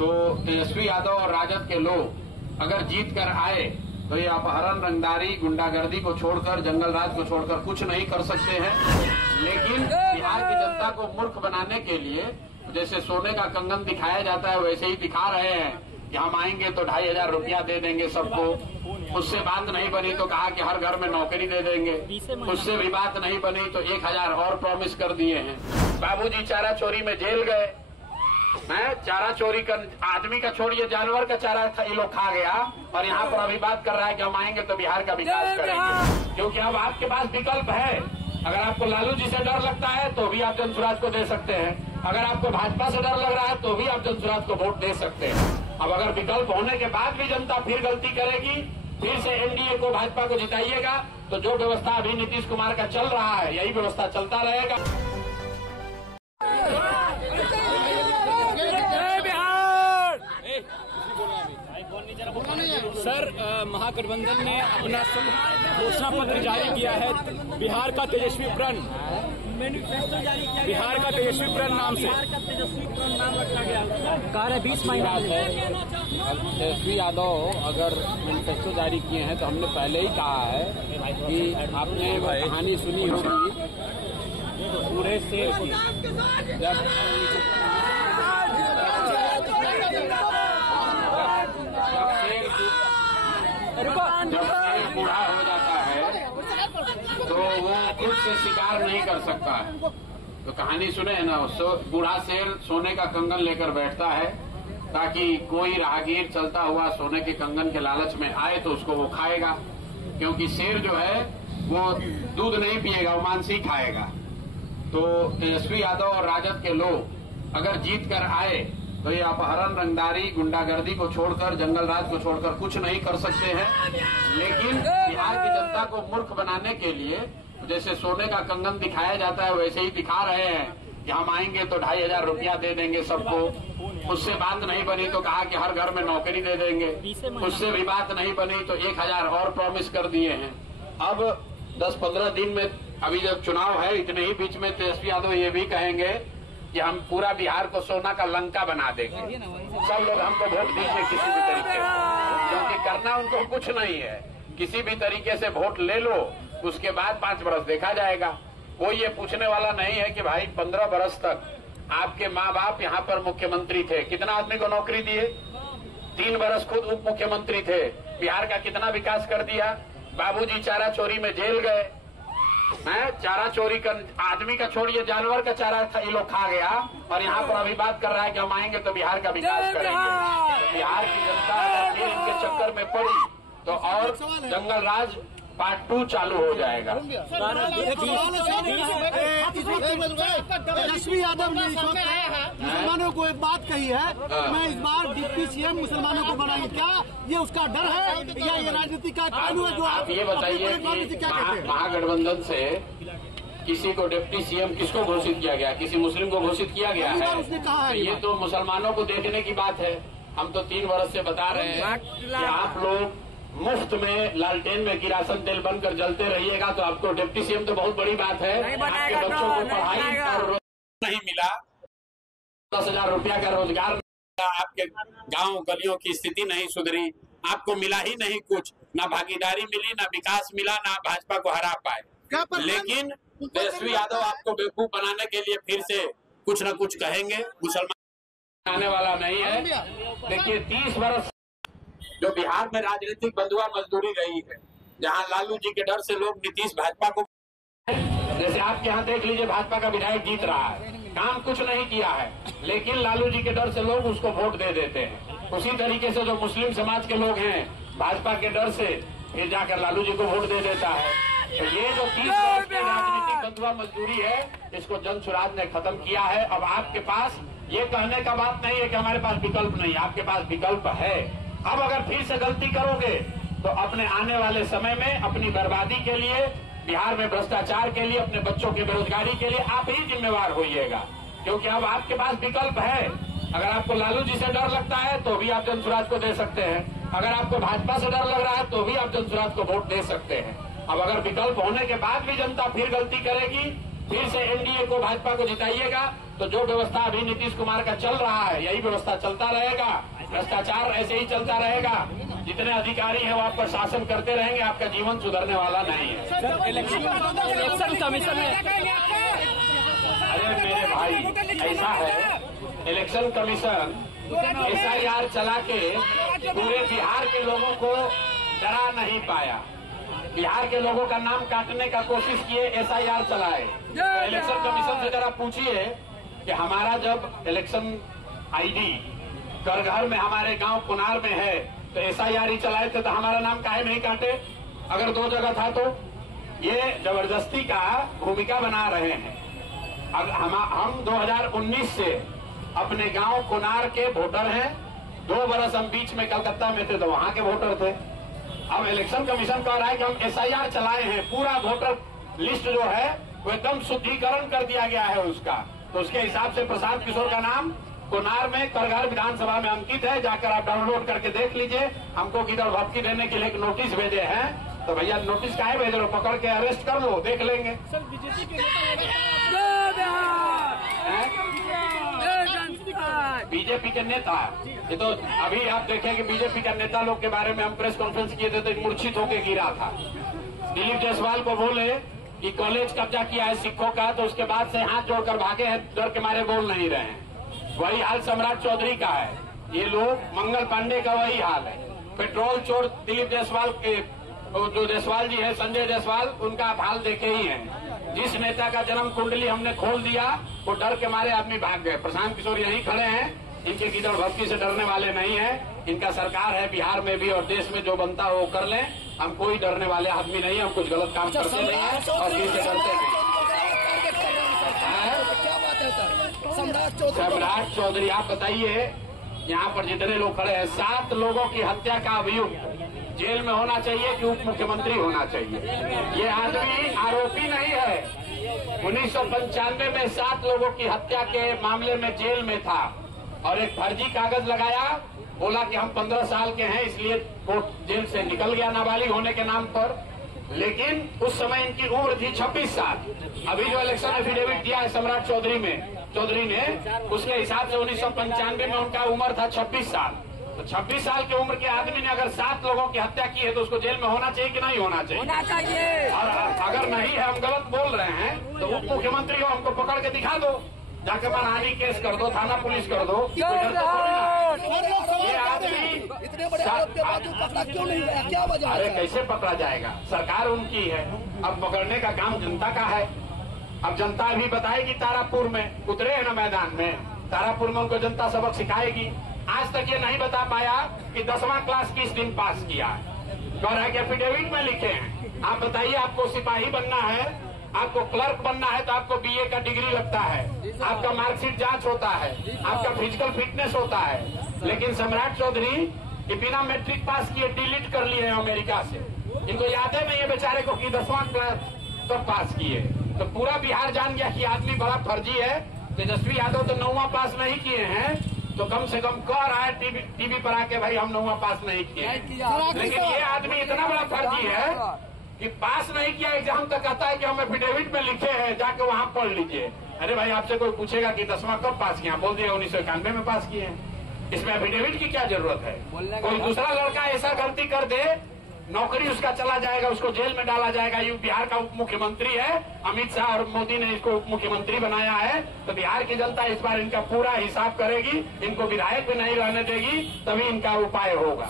तो तेजस्वी यादव और राजद के लोग अगर जीत कर आए तो ये अपहरण, रंगदारी, गुंडागर्दी को छोड़कर, जंगल राज को छोड़कर कुछ नहीं कर सकते हैं। लेकिन बिहार की जनता को मूर्ख बनाने के लिए जैसे सोने का कंगन दिखाया जाता है वैसे ही दिखा रहे हैं कि हम आएंगे तो 2,500 रुपया दे देंगे सबको। उससे बात नहीं बनी तो कहा कि हर घर में नौकरी दे देंगे। उससे भी बात नहीं बनी तो 1,000 और प्रॉमिस कर दिए हैं। बाबूजी चारा चोरी में जेल गए हैं। चारा चोरी कर आदमी का छोड़िए, जानवर का चारा ये लोग खा गया और यहाँ पर अभी बात कर रहा है कि हम आएंगे तो बिहार का विकास करेंगे। क्योंकि अब आपके पास विकल्प है। अगर आपको लालू जी से डर लगता है तो भी आप जनसुराज को दे सकते हैं। अगर आपको भाजपा से डर लग रहा है तो भी आप जनसुराज को वोट दे सकते हैं। अब अगर विकल्प होने के बाद भी जनता फिर गलती करेगी, फिर से एनडीए को, भाजपा को जिताइएगा तो जो व्यवस्था अभी नीतीश कुमार का चल रहा है यही व्यवस्था चलता रहेगा। सर, महागठबंधन ने अपना घोषणा पत्र जारी किया है बिहार का तेजस्वी प्रण, बिहार का तेजस्वी प्रण नाम से नाम रखा गया। कार्य 20 महीना है। तेजस्वी यादव अगर मैनिफेस्टो जारी किए हैं तो हमने पहले ही कहा है कि आपने कहानी सुनी होगी पूरे शेर की। जब शेर बूढ़ा हो जाता है तो वो खुद से शिकार नहीं कर सकता है। तो कहानी सुने है ना, बूढ़ा शेर सोने का कंगन लेकर बैठता है ताकि कोई राहगीर चलता हुआ सोने के कंगन के लालच में आए तो उसको वो खाएगा। क्योंकि शेर जो है वो दूध नहीं पिएगा, वो मांस ही खाएगा। तो तेजस्वी यादव और राजद के लोग अगर जीत कर आए तो ये अपहरण, रंगदारी, गुंडागर्दी को छोड़कर, जंगल राज को छोड़कर कुछ नहीं कर सकते हैं। लेकिन बिहार की जनता को मूर्ख बनाने के लिए जैसे सोने का कंगन दिखाया जाता है वैसे ही दिखा रहे हैं कि हम आएंगे तो 2,500 रुपया दे देंगे सबको। उससे बात नहीं बनी तो कहा कि हर घर में नौकरी दे देंगे। उससे भी बात नहीं बनी तो 1,000 और प्रॉमिस कर दिए हैं। अब 10-15 दिन में अभी जब चुनाव है, इतने ही बीच में तेजस्वी यादव ये भी कहेंगे कि हम पूरा बिहार को सोना का लंका बना देंगे, सब लोग हमको वोट दीजिए किसी भी तरीके से। क्योंकि करना उनको कुछ नहीं है, किसी भी तरीके से वोट ले लो, उसके बाद 5 बरस देखा जाएगा। कोई ये पूछने वाला नहीं है कि भाई 15 बरस तक आपके माँ बाप यहाँ पर मुख्यमंत्री थे, कितना आदमी को नौकरी दिए? 3 बरस खुद उप मुख्यमंत्री थे, बिहार का कितना विकास कर दिया? बाबूजी चारा चोरी में जेल गए हैं। चारा चोरी कर आदमी का छोड़िए, जानवर का चारा ये लोग खा गया और यहाँ पर अभी बात कर रहा है कि हम आएंगे तो बिहार का विकास करेंगे। बिहार की जनता फिर इनके चक्कर में पड़ी तो और जंगल राज पार्ट 2 चालू हो जाएगा। तेजस्वी यादव ने मुसलमानों को एक बात कही है, मैं इस बार डिप्टी सीएम मुसलमानों को बनाएंगे। क्या ये उसका डर है या ये राजनीति का पहलू है? जो आप ये बताइए कि महागठबंधन से किसी को डिप्टी सीएम किसको घोषित किया गया? किसी मुस्लिम को घोषित किया गया है? उसने कहा है ये तो मुसलमानों को देखने की बात है। हम तो 3 वर्ष से बता रहे हैं कि आप लोग मुफ्त में लालटेन में किरासन तेल बनकर जलते रहिएगा तो आपको डिप्टी सीएम तो बहुत बड़ी बात है। आपके बच्चों को पढ़ाई और नहीं मिला, 10,000 रुपया का रोजगार नहीं मिला, आपके गांव गलियों की स्थिति नहीं सुधरी, आपको मिला ही नहीं कुछ, ना भागीदारी मिली, ना विकास मिला, ना भाजपा को हरा पाए। लेकिन तेजस्वी यादव आपको बेवकूफ बनाने के लिए फिर से कुछ न कुछ कहेंगे। मुसलमान आने वाला नहीं है। देखिए 30 वर्ष जो बिहार में राजनीतिक बंधुआ मजदूरी रही है, जहां लालू जी के डर से लोग नीतीश भाजपा को, जैसे आपके यहाँ देख लीजिए भाजपा का विधायक जीत रहा है, काम कुछ नहीं किया है, लेकिन लालू जी के डर से लोग उसको वोट दे देते हैं। उसी तरीके से जो मुस्लिम समाज के लोग हैं भाजपा के डर से फिर जाकर लालू जी को वोट दे देता है। तो ये जो 30 वर्ष की राजनीतिक बंधुआ मजदूरी है, इसको जनसुराज ने खत्म किया है। अब आपके पास ये कहने का बात नहीं है कि हमारे पास विकल्प नहीं, आपके पास विकल्प है। अब अगर फिर से गलती करोगे तो अपने आने वाले समय में अपनी बर्बादी के लिए, बिहार में भ्रष्टाचार के लिए, अपने बच्चों की बेरोजगारी के लिए आप ही जिम्मेवार होइएगा। क्योंकि अब आपके पास विकल्प है। अगर आपको लालू जी से डर लगता है तो भी आप जनसुराज को दे सकते हैं। अगर आपको भाजपा से डर लग रहा है तो भी आप जनसुराज को वोट दे सकते हैं। अब अगर विकल्प होने के बाद भी जनता फिर गलती करेगी, फिर से एनडीए को, भाजपा को जिताइएगा तो जो व्यवस्था अभी नीतीश कुमार का चल रहा है यही व्यवस्था चलता रहेगा। भ्रष्टाचार ऐसे ही चलता रहेगा। जितने अधिकारी हैं वो आप पर शासन करते रहेंगे, आपका जीवन सुधरने वाला नहीं है। इलेक्शन कमीशन में, अरे मेरे भाई ऐसा है, इलेक्शन कमीशन SIR चला के पूरे बिहार के लोगों को डरा नहीं पाया। बिहार के लोगों का नाम काटने का कोशिश किए, SIR चलाए। तो इलेक्शन कमीशन से जरा पूछिए कि हमारा जब इलेक्शन ID करघर में हमारे गांव कुनार में है तो SIR ही चलाए थे, तो हमारा नाम काहे नहीं काटे? अगर 2 जगह था तो ये जबरदस्ती का भूमिका बना रहे हैं। हम 2019 से अपने गांव कुनार के वोटर हैं। 2 बरस हम बीच में कलकत्ता में थे तो वहां के वोटर थे। अब इलेक्शन कमीशन कह रहा है कि हम SIR चलाए हैं, पूरा वोटर लिस्ट जो है वो एकदम शुद्धिकरण कर दिया गया है उसका। तो उसके हिसाब से प्रशांत किशोर का नाम कुनार में करघर विधानसभा में अंकित है। जाकर आप डाउनलोड करके देख लीजिए। हमको किधर धमकी देने के लिए एक नोटिस भेजे हैं, तो भैया नोटिस काहे भेज रहे हो? पकड़ के अरेस्ट कर लो, देख लेंगे। बीजेपी के नेता, ये तो अभी आप देखें कि बीजेपी का नेता लोग के बारे में हम प्रेस कॉन्फ्रेंस किए थे तो मूर्छित होकर गिरा था। दिलीप जायसवाल को बोले कि कॉलेज कब्जा किया है सिखों का, तो उसके बाद से हाथ जोड़कर भागे हैं, डर के मारे बोल नहीं रहे हैं। वही हाल सम्राट चौधरी का है। ये लोग, मंगल पांडे का वही हाल है। पेट्रोल चोर दिलीप जायसवाल के, जो जायसवाल जी है, संजय जायसवाल, उनका आप हाल देखे ही हैं। जिस नेता का जन्म कुंडली हमने खोल दिया वो डर के मारे आदमी भाग गए। प्रशांत किशोर यहीं खड़े हैं, इनके गिदड़ भक्ति से डरने वाले नहीं है। इनका सरकार है बिहार में भी और देश में, जो बनता हो वो कर लें। हम कोई डरने वाले आदमी नहीं है, हम कुछ गलत काम करते नहीं है और किसी से डरते नहीं। सम्राट चौधरी, आप बताइए, यहाँ पर जितने लोग खड़े हैं, 7 लोगों की हत्या का अभियुक्त जेल में होना चाहिए कि उप मुख्यमंत्री होना चाहिए? ये आदमी आरोपी नहीं है। 1995 में 7 लोगों की हत्या के मामले में जेल में था और एक फर्जी कागज लगाया, बोला कि हम 15 साल के हैं इसलिए कोर्ट जेल से निकल गया नाबालिग होने के नाम पर। लेकिन उस समय इनकी उम्र थी 26 साल। अभी जो इलेक्शन एफिडेविट दिया है सम्राट चौधरी ने, उसके हिसाब से 1995 में उनका उम्र था 26 साल। तो 26 साल की उम्र के आदमी ने अगर 7 लोगों की हत्या की है तो उसको जेल में होना चाहिए कि नहीं होना चाहिए? होना चाहिए। और अगर नहीं है, हम गलत बोल रहे हैं, तो उप मुख्यमंत्री हो, हमको पकड़ के दिखा दो, जाकर मानहानि केस कर दो, थाना पुलिस कर दो। ये आदमी इतने बड़े आरोप के बाद पकड़ा क्यों नहीं गया? क्या वजह? अरे कैसे पकड़ा जाएगा? सरकार उनकी है, अब पकड़ने का काम जनता का है। अब जनता भी बताएगी, तारापुर में उतरे हैं ना मैदान में, तारापुर में उनको जनता सबक सिखाएगी। आज तक ये नहीं बता पाया कि 10वां क्लास किस दिन पास किया है। कह रहा है कि एफिडेविट में लिखे हैं। आप बताइए, आपको सिपाही बनना है, आपको क्लर्क बनना है तो आपको BA का डिग्री लगता है, आपका मार्कशीट जांच होता है, आपका फिजिकल फिटनेस होता है। लेकिन सम्राट चौधरी ये बिना मैट्रिक पास किए डिलीट कर लिए हैं अमेरिका से। इनको याद है नहीं ये बेचारे को कि 10वां क्लास कब पास किए? तो पूरा बिहार जान गया कि आदमी बड़ा फर्जी है। तेजस्वी यादव तो 9वां पास नहीं किए हैं, तो कम से कम कह रहा है टीवी पर आके भाई हम 9वां पास नहीं किए। लेकिन ये आदमी इतना बड़ा फर्जी है कि पास नहीं किया एग्जाम तक कहता है कि हम एफिडेविट में लिखे हैं, जाके वहां पढ़ लीजिए। अरे भाई, आपसे कोई पूछेगा कि 10वां कब पास किया, बोल दिया 1991 में पास किए हैं। इसमें एफिडेविट की क्या जरूरत है? कोई दूसरा लड़का ऐसा गलती कर दे, नौकरी उसका चला जाएगा, उसको जेल में डाला जाएगा। ये बिहार का उप मुख्यमंत्री है, अमित शाह और मोदी ने इसको उप मुख्यमंत्री बनाया है। तो बिहार की जनता इस बार इनका पूरा हिसाब करेगी, इनको विधायक भी नहीं रहने देगी, तभी इनका उपाय होगा।